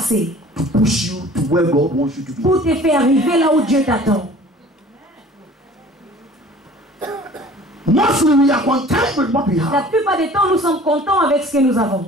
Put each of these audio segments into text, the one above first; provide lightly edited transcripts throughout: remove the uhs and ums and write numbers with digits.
assez to push you to where God wants you to be. pour te faire arriver là où Dieu t'attend. Mostly we are content with what we La have. plupart des temps, nous sommes contents avec ce que nous avons.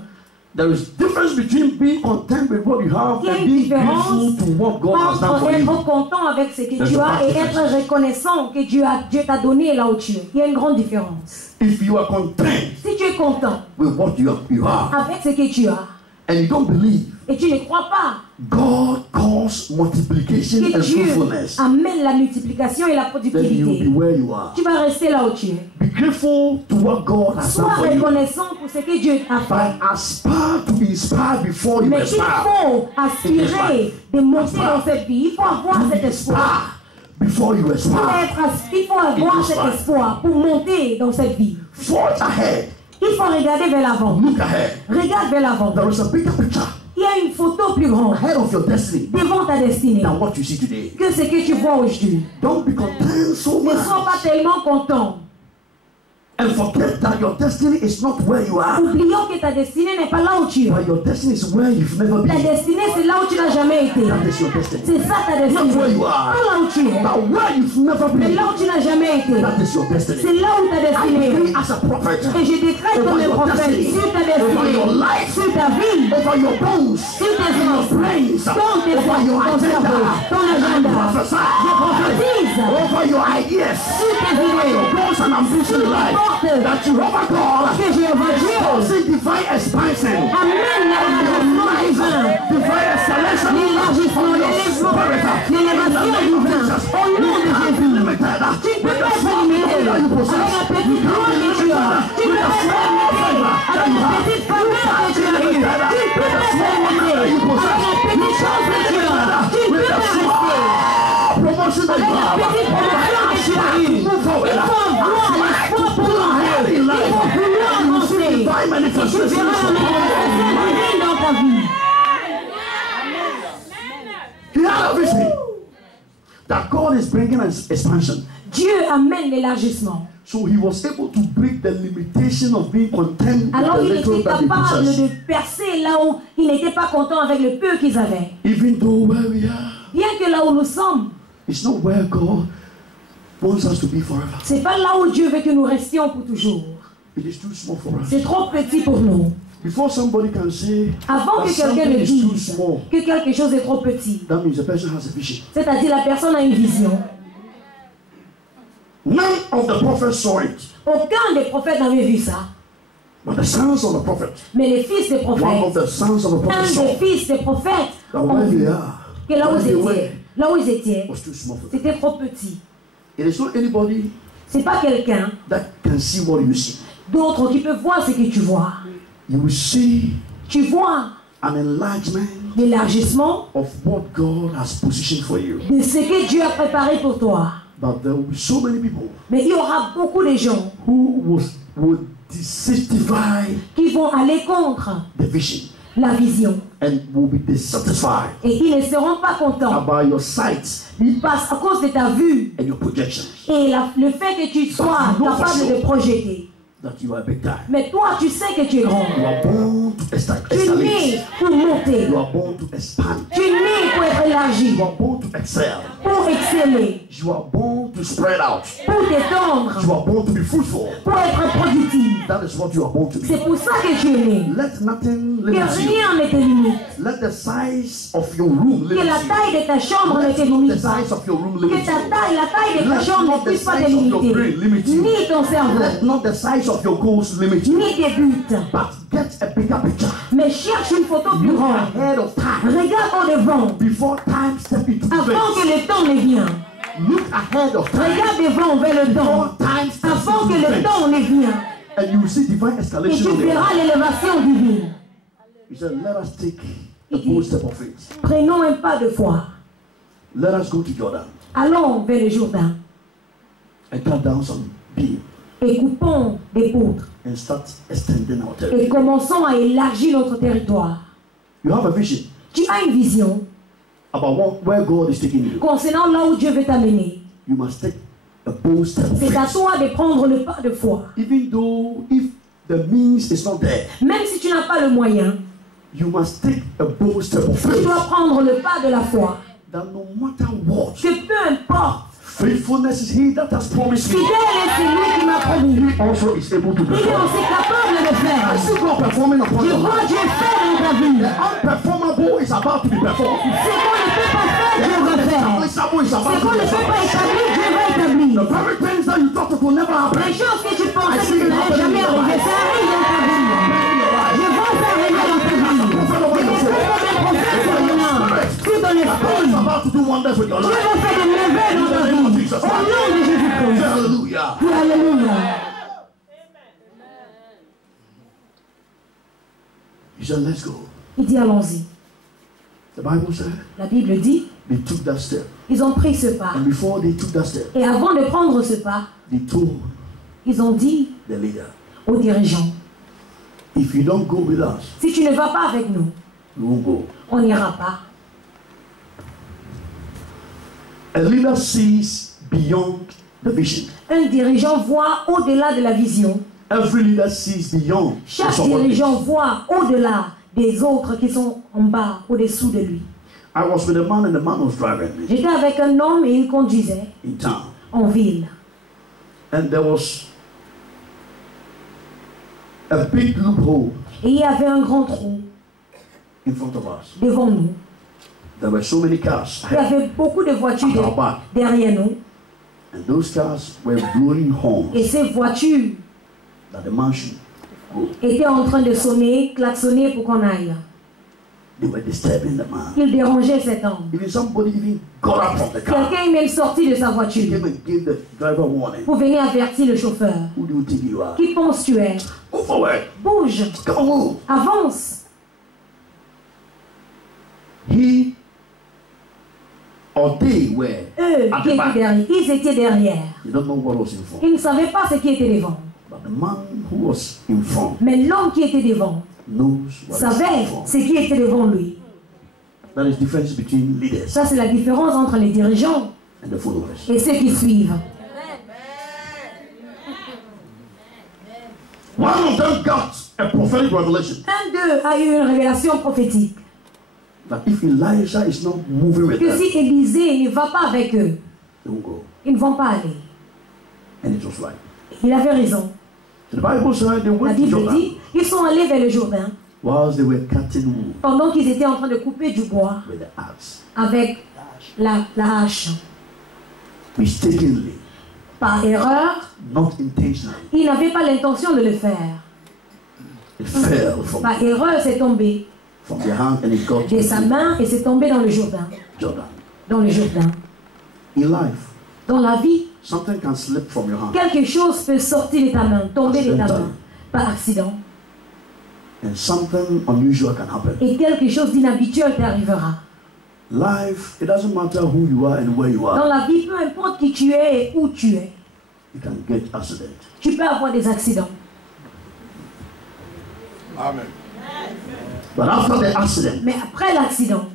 There is difference between being content with what you have Il y a and une being différence grateful to what God has done entre for you. être content avec ce que tu as et être reconnaissant que Dieu t'a donné là où tu es. Il y a une grande différence. If you are content Si tu es content with what you are avec ce que tu as and you don't believe et tu ne crois pas God calls multiplication que and Dieu fruitfulness, amène la multiplication et la then you'll be productivité, where you are. tu vas rester là où tu es. Be grateful to what God has Sois done for you. reconnaissant pour ce que Dieu a fait. But aspire to be inspired before you Mais il aspire. faut aspirer de monter dans cette vie. Il faut avoir cet espoir. Before you Il aspire. faut avoir cet espoir pour monter dans cette vie. Forge ahead. Il faut regarder vers l'avant. Look ahead. Regarde vers l'avant. There is a bigger picture Il y a une photo plus grande ahead of your destiny devant ta destinée than what you see today. que ce que tu vois aujourd'hui. Don't be content so Ne sois much pas tellement content. and forget that your destiny is not where you are, Oublions que ta destinée n'est pas là où tu es. but your destiny is where you've never Ta been. destinée, c'est là où tu n'as jamais été. That is your destiny. C'est ça ta Not destinée. where you Pas are, là où tu es. but where you've never Mais been. là où tu n'as jamais été. That is your destiny. C'est là où ta I destinée pray est. as a prophet Et je décrète comme over le your prophète destiny, sur ta over destinée, your life, sur ta vie, over your bones, sur tes your os, brains, dans tes over your ton cerveau, agenda. ton agenda. Prophesy Je prophétise over your ideas, sur tes over your idées, goals and ambition in life, that Jehovah God que Jéhovah Dieu causing divine expansion, amène l'élargissement divin, divine escalation, l'élargissement, l'élèvement, l'élévation divine. Au nom de Jésus, tu ne peux pas être limité avec la petite gloire que tu as. Tu ne peux pas être limité avec la petite faveur que tu as eue. Tu ne peux pas être limité avec la petite chance que tu as. Tu ne peux pas rester promotion that avec you la have. petite promotion que tu as eue. Il faut avoir l'espoir pour l'enfer. Il faut vouloir avancer. Et tu verras la manifestation divine dans ta vie. He had a vision that God is bringing an expansion. Dieu amène l'élargissement. So he was able to break the limitation of being content with Alors the il little était that he capable possessed. de percer là où il n'était pas content avec le peu qu'ils avaient. Even though where we are, Bien que là où nous sommes, it's not where God wants us to be forever. c'est pas là où Dieu veut que nous restions pour toujours. It is too small for us. C'est trop petit pour nous. Before somebody can say Avant that que quelqu'un something ne is too dise small, que quelque chose est trop petit, that means the person has a vision. c'est-à-dire la personne a une vision. None of the prophets saw it, Aucun des prophètes n'avait vu ça. but the sons of the prophet, Mais les fils des one of prophètes, the sons of the prophet un saw des fils des prophètes that ont where vu they are, que là où where ils they were, étaient, là où ils étaient, was too small for them. c'était trop petit. It is not anybody C'est pas quelqu'un that can see what you see. d'autre qui peut voir ce que tu vois. You will see Tu vois an enlargement l'élargissement of what God has positioned for you. de ce que Dieu a préparé pour toi. But there will be so many people Mais il y aura beaucoup de gens who would dissatisfy qui vont aller contre the vision la vision. and will be dissatisfied Et ils ne seront pas contents about your sight parce à cause de ta vue and your projections et le fait que tu sois capable de projeter. that you are big time. Mais toi, tu sais que tu es grand. You are born to Tu es escalate. né pour monter. You are born to expand. Tu es né pour être élargi, You are born to excel. pour exceller, You are born to spread out. pour t'étendre, You are born to be fruitful. pour être productif. That is what you are born to be. C'est pour ça que tu es né. Let nothing Que limit you. rien ne te limite. Let the size of your room Que limit la you. taille de ta chambre ne te Let not the limite pas. size of your room Que limit ta you. taille, la taille de ta Let chambre not ne the puisse pas te size of your brain limiter. limit you. Ni ton cerveau, Let not the size of your goals limit you. ni tes buts. But get a bigger picture. Mais cherche une photo plus Look grande. ahead of time. Regarde en devant, Before time step into the avant que face. le temps ne vienne. Look ahead of time. Regarde devant vers le temps, Before time steps avant que into the le face. temps ne vienne. And you will see divine Et escalation tu on your verras life. l'élévation divine. He said, let us take a bold step of faith. Prenons un pas de foi. Let us go to Jordan Allons vers le Jourdain and cut down some beam et coupons des poutres and start extending our et territory. commençons à élargir notre territoire. You have a vision Tu as une vision about where God is taking you. concernant là où Dieu veut t'amener. You must take a bold step of C'est à faith. toi de prendre le pas de foi. Even though if the means is not there, Même si tu n'as pas le moyen, You must take a bold step of Tu faith. dois prendre le pas de la foi. That no matter what, Que peu importe, faithfulness is he that has promised me. fidèle est celui qui m'a promis. He also is able to Il est perform. aussi capable de I faire. see God performing upon Je your vois life. Dieu faire dans ta vie. The unperformable is about to be performed. Ce qu'on ne peut pas faire, Dieu va faire. Unestablishable is Ce about to qu'on be ne peut pas performed. établir, Dieu va établir. The very things that you thought it will never happen. Les choses que tu pensais que ça n'allait jamais arriver, ça arrive dans ta vie. Je vois ça arriver dans ta vie. Et les prophètes sont maintenant. Tout dans God is l'esprit. about to do wonders with your Dieu life. va faire des merveilles dans ta vie. Au nom de Jésus-Christ. Hallelujah. Alléluia. He said, let's go. Il dit allons-y. The Bible said La Bible dit, they took that step. ils ont pris ce pas. And before they took that step, Et avant de prendre ce pas, they told ils ont dit the leader, aux dirigeants, if you don't go with us, si tu ne vas pas avec nous, we won't go. on n'ira pas. A leader sees beyond the vision. Un dirigeant voit au-delà de la vision. Every leader sees beyond the Chaque subordinates. dirigeant voit au-delà des autres qui sont en bas, au-dessous de lui. I was with a man and the man was driving me J'étais avec un homme et il conduisait in town. en ville. And there was a big loophole Et il y avait un grand trou in front of us. devant nous. There were so many cars Il y ahead, avait beaucoup de voitures at our back. derrière nous. And those cars were blowing horns Et ces voitures that the man should go. étaient en train de sonner, klaxonner pour qu'on aille. They were disturbing the man. Ils dérangeaient cet homme. Even somebody even got up from the car. Quelqu'un est même sorti de sa He voiture came and gave the driver warning. pour venir avertir le chauffeur. Who do you think you are? Qui penses-tu être? Move forward. Bouge, Come on, move. avance. He or they were Eux at qui the étaient back. derrière, ils étaient derrière. They don't know what was in front. Ils ne savaient pas ce qui était devant. But the man who was in front Mais l'homme qui était devant knows what is in savait front. ce qui était devant lui. That is the difference between leaders Ça, c'est la différence entre les dirigeants and the followers. et ceux qui suivent. One of them got a prophetic revelation Un d'eux a eu une révélation prophétique that if Elijah is not moving with que them, si Élisée ne va pas avec eux, they won't go. ils ne vont pas aller. And it was right. Il avait raison. The Bible said they La went to Bible Jordan dit, ils sont allés vers le Jourdain whilst they were cutting wood pendant qu'ils étaient en train de couper du bois with the axe. avec la hache. Mistakenly, Par erreur, not intentionally, ils n'avaient pas l'intention de le faire. it fell Par erreur, c'est tombé from their hand and it got de sa to main et c'est tombé dans le Jourdain. Jordan. Dans le Jourdain. In life, Dans la vie, something can slip from your hand quelque chose peut sortir de ta main, tomber de ta main, par accident. and something unusual can happen. Et quelque chose d'inhabituel t'arrivera. Life, it doesn't matter who you are and where you Dans are. la vie, peu importe qui tu es et où tu es, You can get accident. tu peux avoir des accidents. Amen. But after the accident, Mais après l'accident,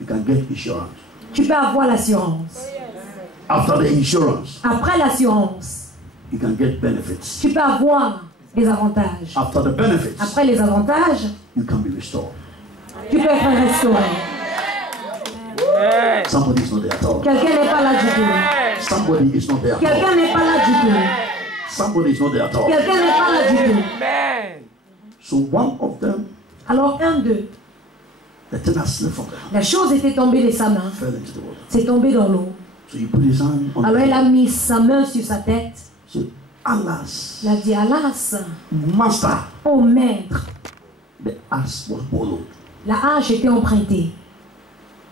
you can get insurance. tu peux avoir l'assurance. After the insurance, Après l'assurance, you can get benefits. tu peux avoir des avantages. After the benefits, Après les avantages, you can be restored. tu peux être restauré. Somebody is not there at all. Quelqu'un n'est pas là du tout. Somebody is not there at all. Quelqu'un n'est pas là du tout. Somebody is not there at all. Quelqu'un n'est pas là du tout. So one of them, Alors un d'eux, the thing has slipped from their hand, la chose était tombée de sa main. fell into the water. C'est tombé dans l'eau. So he put his hand on Alors the elle a mis sa main sur sa tête. So, alas, Il a dit, alas, master, oh maître, the axe was borrowed. la hache était empruntée.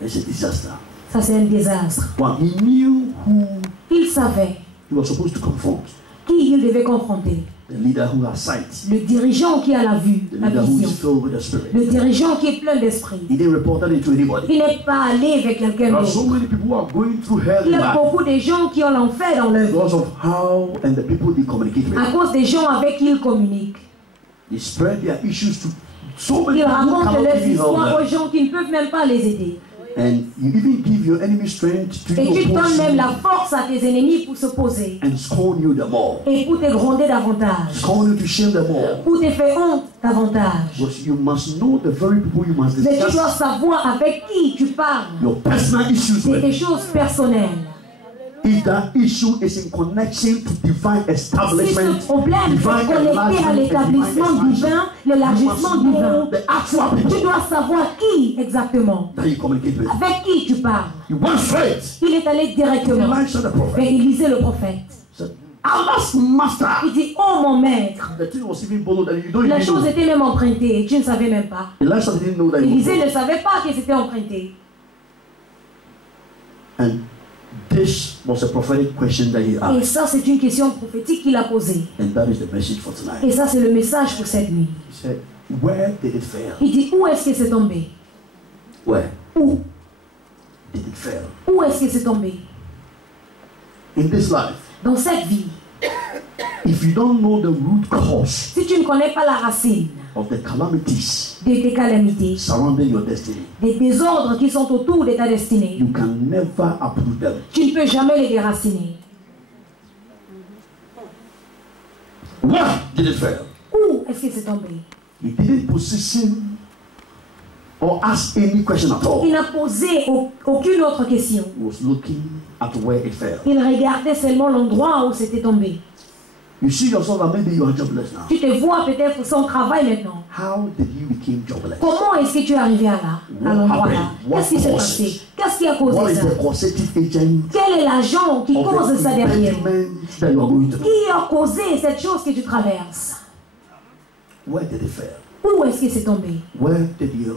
It's a disaster. Ça c'est un désastre. Well, he knew who Il savait he was supposed to confront. qui il devait confronter. The leader who has sight. Le dirigeant qui a la vue, The la leader who vision. is filled with the Spirit. Le dirigeant qui est plein d'esprit. He didn't report that to anybody. Il n'est pas allé avec quelqu'un There are so d'autre. many people who are going through hell Il y in a life beaucoup de gens qui ont l'enfer dans leur vie because of how and the people they communicate à with. cause des gens avec qui ils communiquent. They spread their issues to so many Ils people who racontent cannot leurs even help histoires aux them. gens qui ne peuvent même pas les aider. And you even give your enemy strength to Et tu donnes oppose même you la force à tes ennemis pour s'opposer. and scorn you the more. Et pour te gronder davantage. Scorn you to shame the more. Pour te faire honte davantage. Because you must know the very people you must Mais tu dois discuss savoir avec qui tu parles. your personal issues C'est des with. choses personnelles. If that issue is in connection to divine Si establishment, ce problème est connecté à l'établissement divin, l'élargissement divin, the actual tu people dois savoir qui exactement, that you communicate with. avec qui tu parles. You went straight. Il est allé directement Elisha the prophet vers Élisée le prophète. said, Allah's master. Il dit, oh mon maître. The thing was even bold that you don't La even chose know. était même empruntée et tu ne savais même pas. Elisha didn't know that it was Élisée bold. ne savait pas que c'était emprunté. And this was a prophetic question that he Et asked. ça, c'est une question prophétique qu'il a posée. And that is the message for tonight. Et ça, c'est le message pour cette nuit. He said, where did it fail? Il dit, où est-ce que c'est tombé? Where Où? did it fail? Où est-ce que c'est tombé? In this life, Dans cette vie, if you don't know the root cause si tu ne connais pas la racine of the calamities de tes calamités, surrounding your destiny, des désordres qui sont autour de ta destinée, you can never uproot them. tu ne peux jamais les déraciner. Where did it fail? Où est-ce que c'est tombé? He didn't position or ask any question at all. Il n'a posé aucune autre question. He was looking at where it fell. Il regardait seulement l'endroit où c'était tombé. You see yourself that maybe you are jobless now. Tu te vois peut-être sans travail maintenant. How did you become jobless? Comment est-ce que tu es arrivé à là, à l'endroit là? Qu'est-ce qui s'est passé? Qu'est-ce qui a What causé is ça? the causative agent Quel est l'agent qui of cause the ça derrière? impediment that you are going through? Qui a causé cette chose que tu traverses? Where did it fail? Où est-ce que c'est tombé? Where did your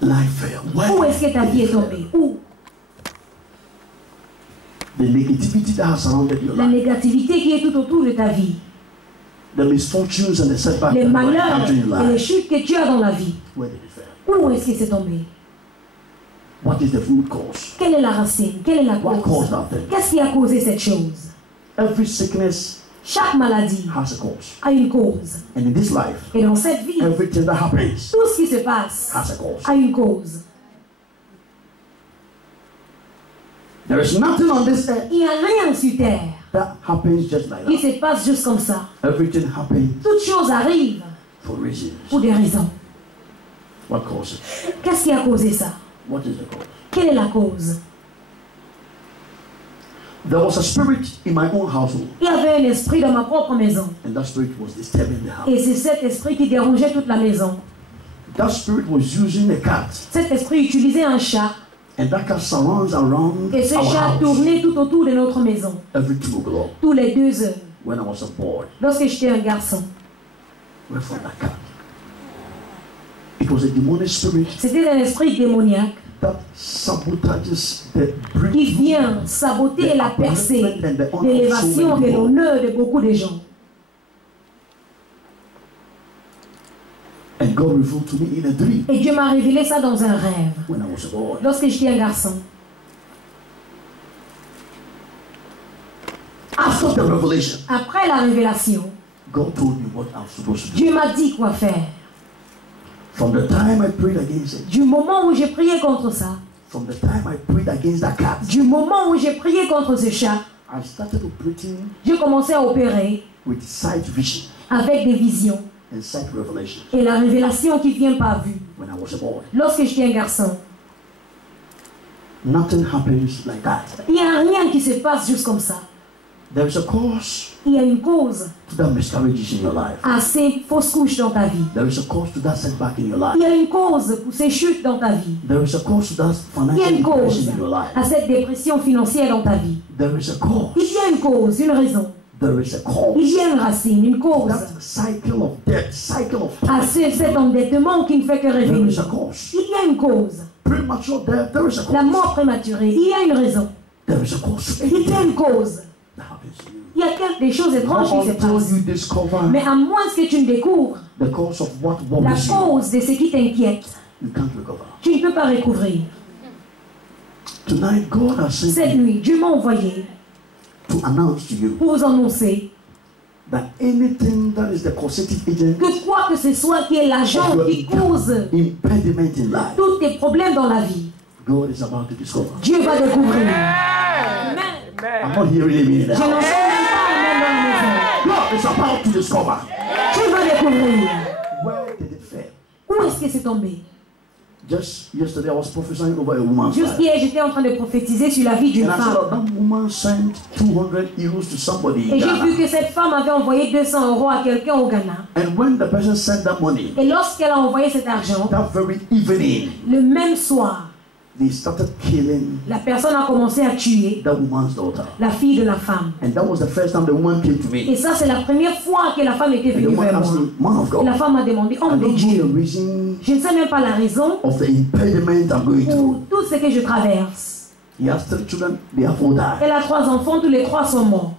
life fail? Where Où est-ce que ta did vie it est fail? tombée? Où? The negativity that has surrounded your La life, négativité qui est tout autour de ta vie, the misfortunes and the setbacks les that you are malheurs encountering in et les life, chutes que tu as dans la vie. where did it fail? Où est-ce que c'est tombé? What is the root cause? Quelle est la racine? Quelle est la What cause? caused that thing? Qu'est-ce qui a causé cette chose? Every sickness Chaque maladie has a cause. a une cause. And in this life, Et dans cette vie, everything that happens tout ce qui se passe has a cause. a une cause. There is nothing on this earth Il n'y a rien sur terre that happens just like qui that. se passe juste comme ça. Everything happens Toutes choses arrivent for reasons. pour des raisons. What causes it? Qu'est-ce qui a causé ça? What is the cause? Quelle est la cause? There was a spirit in my own household, Il y avait un esprit dans ma propre maison. and that spirit was disturbing the house. Et c'est cet esprit qui dérangeait toute la maison. That spirit was using a cat, Cet esprit utilisait un chat. and that cat surrounds around Et ce our chat house tournait tout autour de notre maison. every 2 o'clock Tous les 2 heures. when I was a boy. Lorsque j'étais un garçon. Where from that cat? It was a demonic spirit C'était un esprit démoniaque that sabotages the qui breakthrough vient saboter la percée, l'élévation et l'honneur de beaucoup de gens. And God revealed to me in a dream Et Dieu m'a révélé ça dans un rêve. when I was a boy. Lorsque j'étais un garçon. After the revelation, Après la révélation, God told me what I was supposed to do. Dieu m'a dit quoi faire. From the time I prayed against it, Du moment où j'ai prié contre ça, from the time I prayed against that cat, du moment où j'ai prié contre ce chat, I started operating j'ai commencé à opérer with sight vision avec des visions and sight revelation et la révélation qui vient par vue. when I was a boy. Lorsque j'étais un garçon, Nothing happens like that. il n'y a rien qui se passe juste comme ça. There is a cause Il y a une cause to that miscarriages in your life. à ces fausses couches dans ta vie. There is a cause to that setback in your Il life. y a une cause pour ces chutes dans ta vie. There is a cause to that Il y a financial une cause depression in your life. à cette dépression financière dans ta vie. There is a cause. Il y a une cause, une raison. There is a Il cause. y a une racine, une cause That cycle of death, cycle of à poverty. cet endettement qui ne fait que There is revenir. a cause. Il y a une cause. Premature death, there is a La cause. mort prématurée, il y a une raison. There is a cause to Il y a anything une cause. that happens to you. Il y a des choses étranges qui se Until passent. you discover Mais à moins que tu ne découvres the cause of what la worries you, cause de ce qui t'inquiète, you can't recover. tu ne peux pas recouvrir. Tonight, God has sent Cette me nuit, Dieu m'a envoyé to announce to you pour vous annoncer that anything that is the causative agent que quoi que ce soit qui est l'agent qui cause impediment in life, tous tes problèmes dans la vie, God is about to discover. Dieu va découvrir. I'm not hearing amen. Je n'entends même pas amen dans la maison. God is about to discover. Dieu va découvrir. Where did it fail? Où est-ce que c'est tombé? Just yesterday, I was prophesying over a woman's Juste life. hier, j'étais en train de prophétiser sur la vie d'une And I said, femme. that woman sent 200 euros to somebody in Et j'ai vu Ghana. que cette femme avait envoyé 200 € à quelqu'un au Ghana. And when the person sent that money, Et lorsqu'elle a envoyé cet argent, that very evening, le même soir, they started killing la personne a commencé à tuer that woman's daughter. la fille de la femme. And that was the first time the woman came to Et me. ça, c'est la première fois que la femme était And the venue woman vers asked moi. me, man of Et la God, femme m'a demandé, I homme de don't know Dieu, the reason je ne sais même pas la raison of the impediment I'm going pour through. tout ce que je traverse. He has 3 children, they have all died. Elle a 3 enfants, tous les 3 sont morts.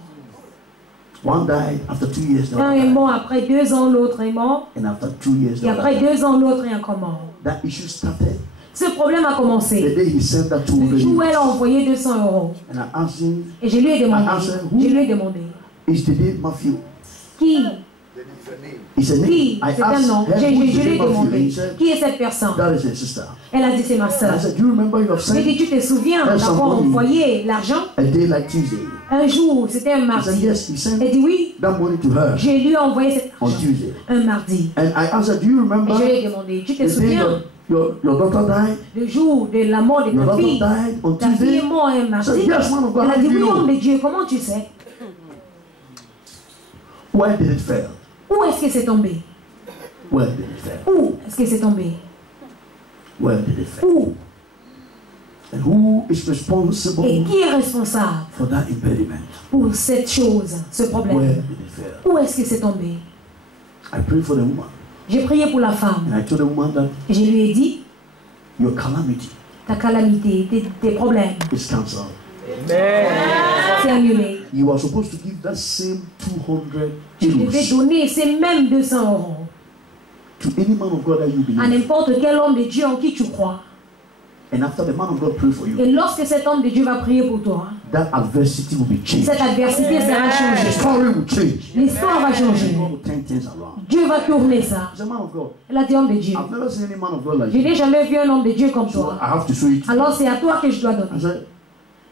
One died after 2 years, the Un other est died. mort après 2 ans, l'autre est mort. And after 2 years, the Et other après died. 2 ans, l'autre est encore mort. That issue started Ce problème a the commencé day he sent that le 200 jour où elle a euros. envoyé 200 €. And I asked him, Et je lui ai demandé, is the name Matthew? qui, He said, qui, I c'est un nom. asked her, who is Je the lui ai name Matthew? And demandé, he said, qui est cette personne? that is her sister. Elle a dit, c'est ma And soeur. I said, do you remember you have J'ai sent dit, tu te souviens Yes, d'avoir I'm envoyé l'argent a day like Tuesday? un jour, c'était un He said, mardi. yes, he sent Elle dit oui, that money to her je lui ai envoyé cet on argent Tuesday. un mardi. And I asked her, do you Et remember je lui ai demandé, tu te the day souviens your daughter died? le jour de la mort de Your ta daughter fille? died on Ta fille Tuesday? est morte un I mardi. said, yes, man of God, Elle a how dit did oui, you homme know? de Dieu, comment tu sais? Where did it fail? Où est-ce que c'est tombé? Where did it fail? Où est-ce que c'est tombé? Where did it fail? Où? And who is Et responsible qui est responsable for that impediment? pour cette chose, ce Where problème? did it fail? Où est-ce que c'est tombé? I prayed for the woman. J'ai prié pour la femme. And I told the woman that Et je lui ai dit, your calamity ta calamité, tes problèmes, is cancelled. c'est annulé. You are supposed to give that same 200 Tu devais euros donner ces mêmes 200 € to any man of God that you à believe. n'importe quel homme de Dieu en qui tu crois. And after the man of God pray for you, Et lorsque cet homme de Dieu va prier pour toi, that adversity will be changed. cette adversité sera The changée. story will change. L'histoire va changer. God will turn things around. Dieu va tourner ça. As a man of God, Elle a dit homme de Dieu. I've never seen any man of God like Je you. n'ai jamais vu un homme de Dieu comme So toi. I have to show it. Alors c'est à toi que je dois I donner. said,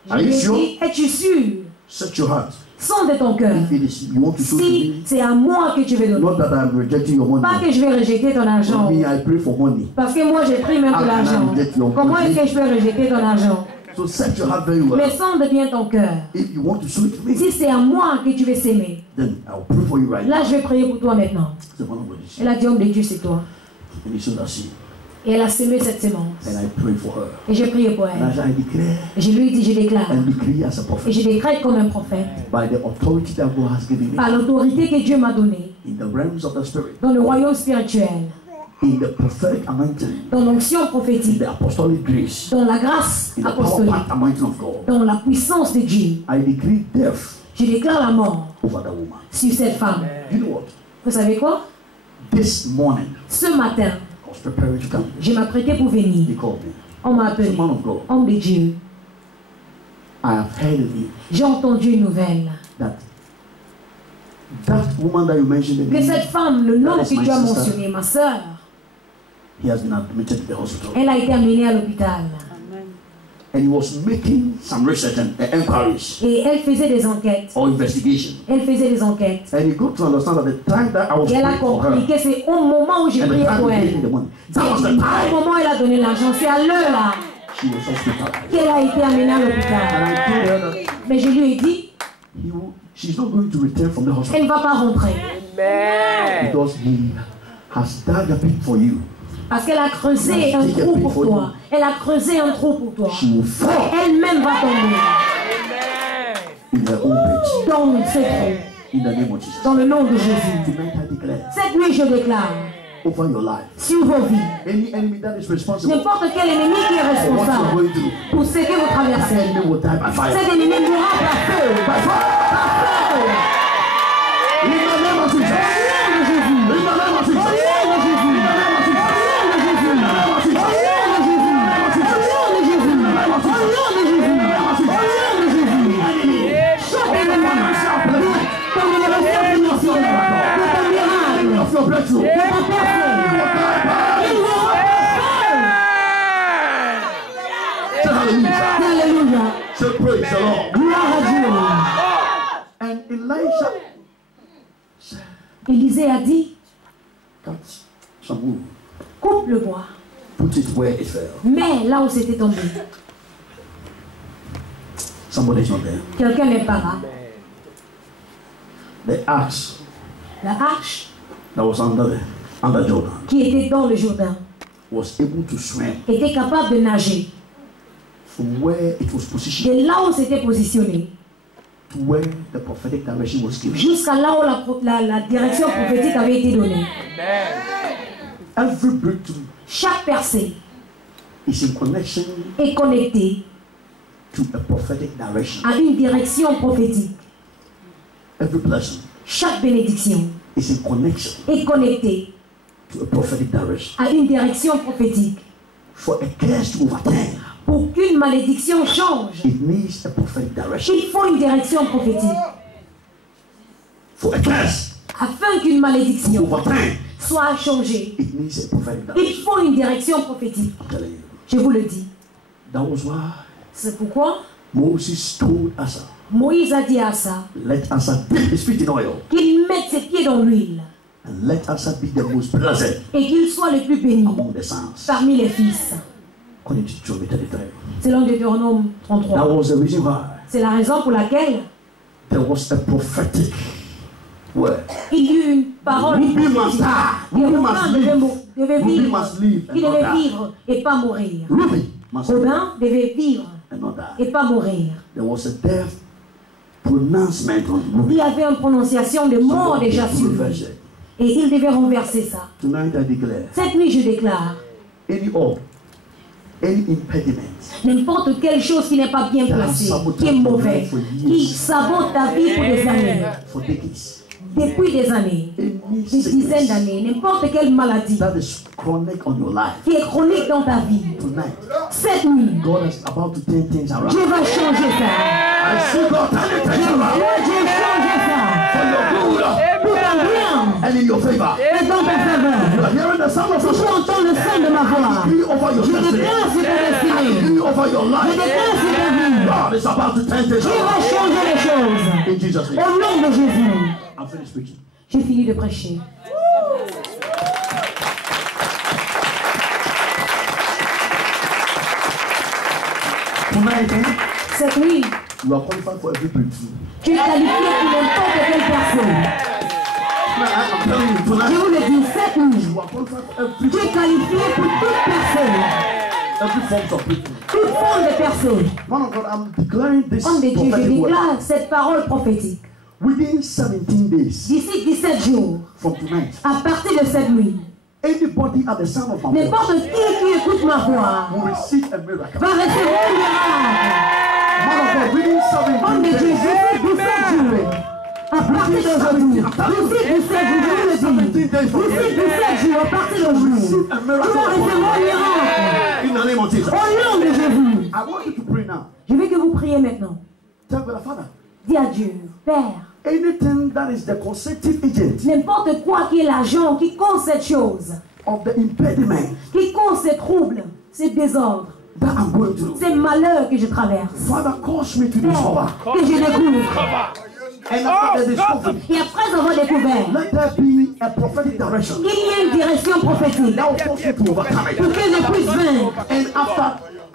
Je are lui you ai sure? dit, es-tu sûr? Set your heart. Sonde de ton cœur. If it is you want to show to Si me, c'est à moi que tu veux not donner. that I'm rejecting your Pas money. que je vais rejeter ton argent. Me, I pray for money. Parce que moi j'ai pris même pour l'argent. Comment est-ce que je peux rejeter ton argent? So set your heart very Mais well. sonde bien ton cœur. If you want to show it to me, Si c'est à moi que tu veux s'aimer, then I'll pray for you right now. là je vais prier pour toi maintenant. The man of God is Elle a dit homme de Dieu c'est toi. and he showed that seed. Et elle a semé cette sémence. And I pray for her. Et j'ai prié pour And elle. as I declare Et je lui ai dit, je déclare. and decree as a Et prophet, je décrète comme un prophète. by the authority that God has given me Par l'autorité que Dieu m'a donnée. in the realms of the spirit, Dans le royaume spirituel. in the prophetic anointing, Dans l'onction in prophétique. the apostolic grace, Dans la grâce in the power apostolique. packed anointing of God, Dans la puissance de Dieu. I decree death Je déclare la mort over the woman. sur cette femme. You know what? Vous savez quoi? This morning, Ce matin, I was preparing to come. je m'apprêtais pour venir. He called me. On m'a appelé. The man of God, Homme de Dieu. I have heard of you J'ai entendu une nouvelle. that woman that you mentioned, the Que name, cette femme, le nom That que is my tu as sister. mentionné, ma soeur, he has been admitted to the hospital. elle a été amenée à l'hôpital. And he was making some research and inquiries Et elle faisait des enquêtes. or investigation. Elle faisait des enquêtes. And he got to understand that the time that I was Et elle a praying for compris her, que c'est au moment où j'ai and the prié time pour he gave me elle. the money, C'est that was the au time moment où elle a donné l'argent. C'est à l'heure là she was hospitalized. qu'elle a été amenée à And l'hôpital. I told her that Mais je lui ai dit, she's not going to return from the elle hospital ne va pas rentrer. because he has dug a pit for you. Parce qu'elle a creusé un trou pour toi. Elle a creusé un trou pour toi. She will fall Elle-même va tomber in her own pit dans ce trou. in the name of Jesus. Dans le nom de Jésus. Tonight I declare Cette nuit, je déclare over your life, sur vos vies, any enemy that is responsible n'importe quel ennemi qui est for what you're responsable going through, pour ce que vous that traversez, enemy will die by fire. cet ennemi mourra par feu. By fire! In the name of Jesus. In the name of Jesus. Ton élévation financière, Élisée a dit, cut some wood, coupe le bois. put it where it fell. Mais là où c'était tombé, Somebody's not there. quelqu'un n'est pas là. The axe La arche that was under Jordan qui était dans le Jourdain was able to swim était capable de nager from where it was positioned de là où c'était positionné to where the prophetic direction was given. jusqu'à là où la direction prophétique avait été donnée. Every breakthrough Chaque percée is in connection est connectée to a prophetic direction. à une direction prophétique. Every blessing Chaque bénédiction is in connection est connectée to a prophetic direction. à une direction prophétique. For a curse to overturn, Pour qu'une malédiction change, it needs a prophetic direction. il faut une direction prophétique. For a curse Afin qu'une to malédiction overturn, soit changée, it needs a prophetic il direction. faut une direction prophétique. I'm telling you. Je vous le dis. That was why C'est pourquoi Moses told Asa, Moïse a dit à Asa let Asa dip his feet in oil qu'il mette ses pieds dans l'huile and let Asa be the most blessed et qu'il soit le plus béni among the sons. parmi les fils. According to Deuteronomy 33. Selon Deutéronome That 33. was the reason why C'est la raison pour laquelle there was a prophetic word. il y eut une parole Ruby must prophétique. die. Et Ruby Robin must devait, live. devait Ruby vivre, must live and il not devait die. vivre et pas mourir. Ruby must live Robin devait vivre and not die. et pas mourir. There was a death pronouncement on Ruby. Il y avait une prononciation de mort déjà sur lui. Reverse it. Et il devait renverser ça. Tonight I declare Cette nuit, je déclare, any or any impediment n'importe quelle chose qui n'est pas bien placée, qui est mauvaise, qui sabote ta vie pour des années, for decades, depuis des années, any des dizaines sickness d'années, n'importe quelle maladie that is chronic on your life, qui est chronique dans ta vie, tonight cette nuit, God is about to turn things around. Dieu va changer ça. I see God turning things around Dieu changer ça. for your good Pour ton bien and in your favor. et dans ta faveur. You are hearing the sound of Je your entends le son de ma voix. decree over your Je destiny. déclare sur ta destinée. Decree over your Je life. déclare sur ta vie. God is about to turn things Dieu va around changer les choses. in Jesus' name. Au nom de Jésus. I'm finished preaching. J'ai fini de prêcher. Tonight, Cette nuit, you are qualified for every breakthrough. tu es qualifié pour n'importe quelle personne. I'm telling you, Je tonight, vous le dis, cette nuit, you are qualified for tu es qualifié pour toute personne, every form of breakthrough. toute forme de personne. Man of God, I'm declaring this Homme de Dieu, je prophetic word. déclare cette parole prophétique. Within 17 days D'ici 17 jours, from tonight, à partir de cette nuit, anybody at the sound of my voice n'importe qui écoute ma voix will receive a miracle. va recevoir un miracle. Man of God, within Homme de 17 Dieu, days, d'ici 17 jours, à partir d'aujourd'hui, d'ici 17 jours, je vous le dis, d'ici 17 jours, à partir d'aujourd'hui, tu vas recevoir un miracle. in the name of Jesus. Au nom de Jésus. I want you to pray now. Je veux que vous priez maintenant. Tell the Father, Dis à Dieu, Père, anything that is the consecutive agent n'importe quoi qui est l'agent, qui cause cette chose, of the impediment qui cause ces troubles, ces désordres, that I'm going through, ces malheurs que je traverse, Father, cause me to discover. Père, que je découvre. And after the discovery, Et après avoir découvert, let there be a prophetic direction qu'il y ait une direction prophétique that will force you to overcome it. pour que je puisse vaincre. And after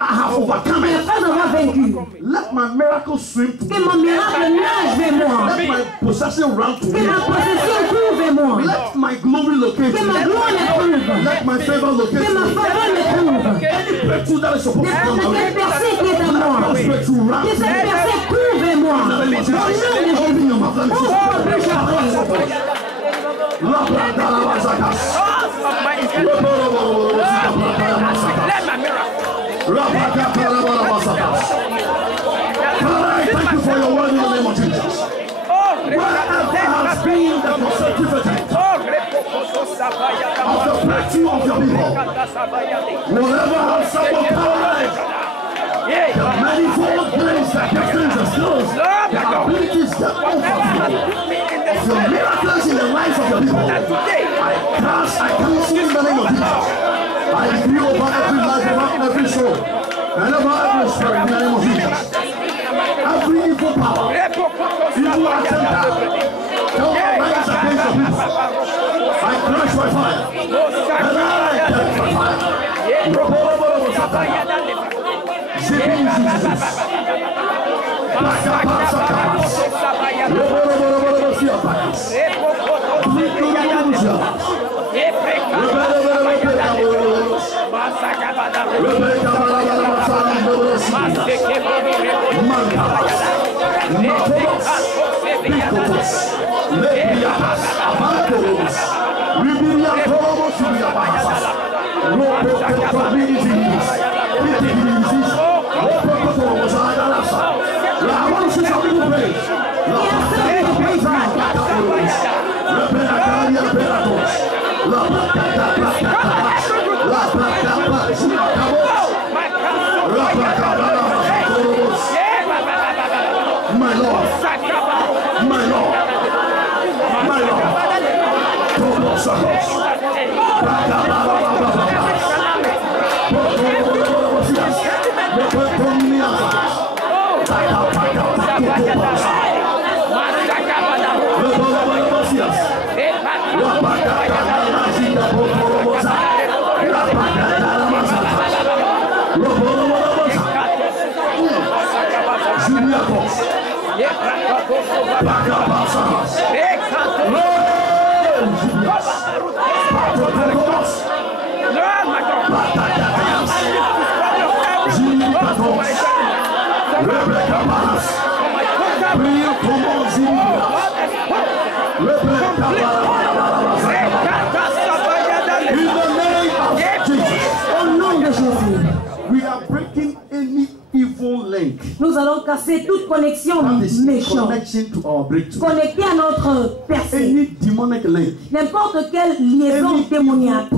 I have overcome Et it, après avoir vaincu, let my miracle swim to que me. mon miracle nage vers moi, Let my possession run to que ma me. possession court vers moi, Let my glory locate que ma me. gloire me trouve, Let my favor locate que ma me. faveur me trouve. Any breakthrough that is supposed to come N'importe my quelle way, personne qui est à moi, let breakthrough run que to cette me. personne court vers moi. Au nom de Jésus. Open your mouth, let me see. Oh, plus j'apprends. Thank you for your word in the name of Jesus. Wherever has been the consecutive effect of the breakthrough of your people, whatever has sabotaged the manifold grace that destinies are skills, the abilities that of your miracles in the lives of your people, I cancel in the name of Jesus. I decree over every life, over every soul, and over every spirit in the name of Jesus. Every evil power, evil agenda, that will rise against I crush by fire. And I catch by fire. My Lord, my Lord, my Lord, we are breaking any evil link. Nous allons casser toute connexion méchante. Connectée à notre percée. Any demonic link. N'importe quelle liaison démoniaque.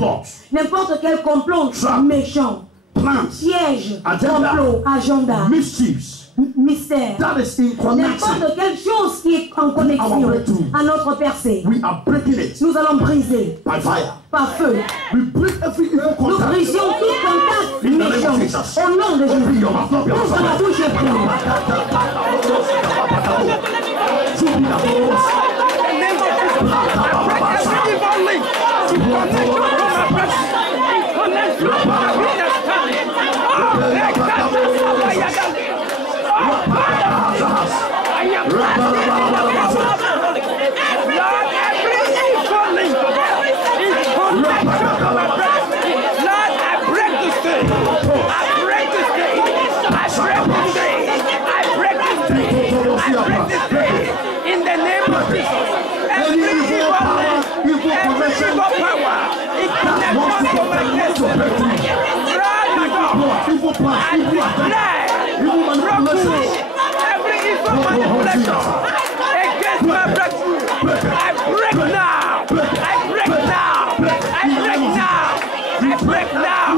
N'importe quel complot méchant. Piège, complot, agenda. Mystère. N'importe quelle chose qui est en connexion à notre percée. Nous allons briser par feu. Nous brisions tout contact méchant au nom de Jésus. Nous allons toucher in the name of Jesus. Every evil power, it connects to my destiny. Every evil manipulation against my breakthrough, I break now. I break now. I break now. I break now.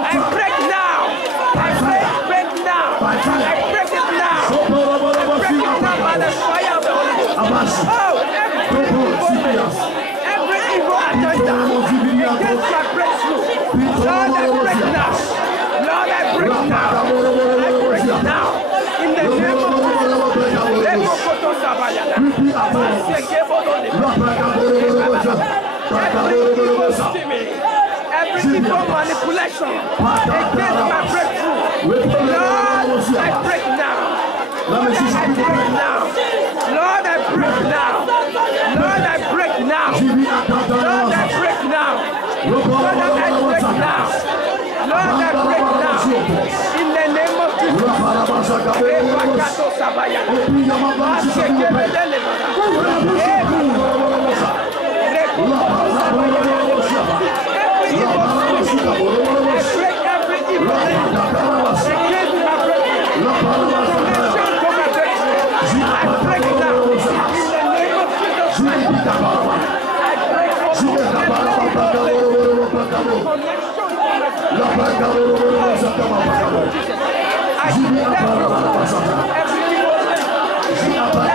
I break now. I break now. I break it now. I break it now by the fire of the Holy Ghost. Oh, every evil agenda against my breakthrough, Lord, I break now. Lord, I break now. I break now. In the name of every evil manipulation against my breakthrough, Lord, I break now. Lord, I break now. Lord, I break now. Lord, I break now. Lord, I break now. Lord, I break now. Lord, I break now. In the name of Jesus. I